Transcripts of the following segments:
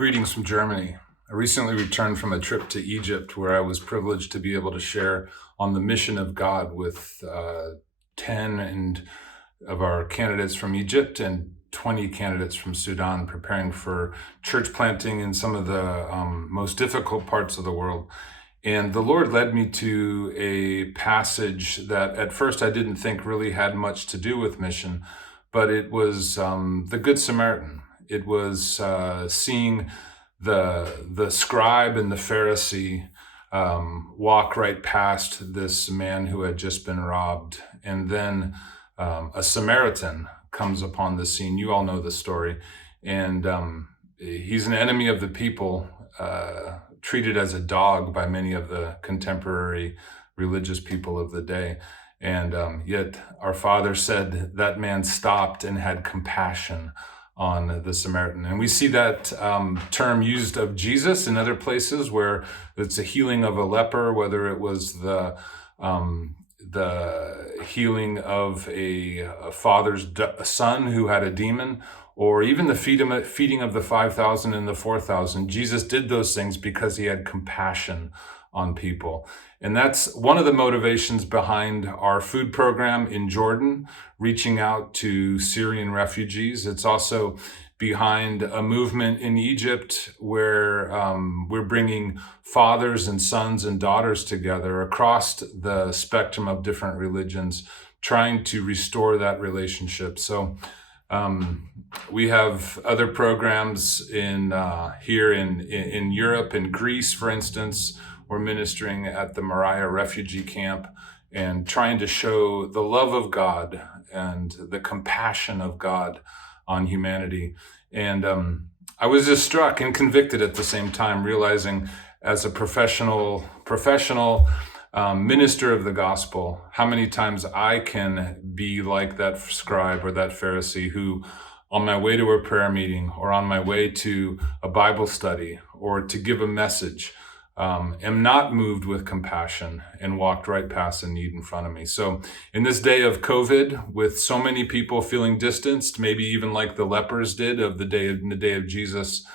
Greetings from Germany. I recently returned from a trip to Egypt where I was privileged to be able to share on the mission of God with 10 of our candidates from Egypt and 20 candidates from Sudan, preparing for church planting in some of the most difficult parts of the world. And the Lord led me to a passage that at first I didn't think really had much to do with mission, but it was the Good Samaritan. It was seeing the scribe and the Pharisee walk right past this man who had just been robbed. And then a Samaritan comes upon the scene. You all know the story. And he's an enemy of the people, treated as a dog by many of the contemporary religious people of the day. And yet our Father said that man stopped and had compassion on the Samaritan. And we see that term used of Jesus in other places where it's a healing of a leper, whether it was the healing of a father's son who had a demon, or even the feeding of the 5,000 and the 4,000. Jesus did those things because he had compassion on people. And that's one of the motivations behind our food program in Jordan, reaching out to Syrian refugees. It's also behind a movement in Egypt where we're bringing fathers and sons and daughters together across the spectrum of different religions, trying to restore that relationship. So we have other programs here in Europe, in Greece, for instance. We're ministering at the Moriah refugee camp and trying to show the love of God and the compassion of God on humanity. And I was just struck and convicted at the same time, realizing as a professional minister of the gospel, how many times I can be like that scribe or that Pharisee who, on my way to a prayer meeting or on my way to a Bible study or to give a message, am not moved with compassion and walked right past a need in front of me. So in this day of COVID, with so many people feeling distanced, maybe even like the lepers did in the day of Jesus,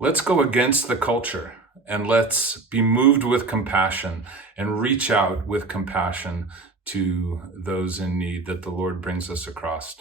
let's go against the culture and let's be moved with compassion and reach out with compassion to those in need that the Lord brings us across.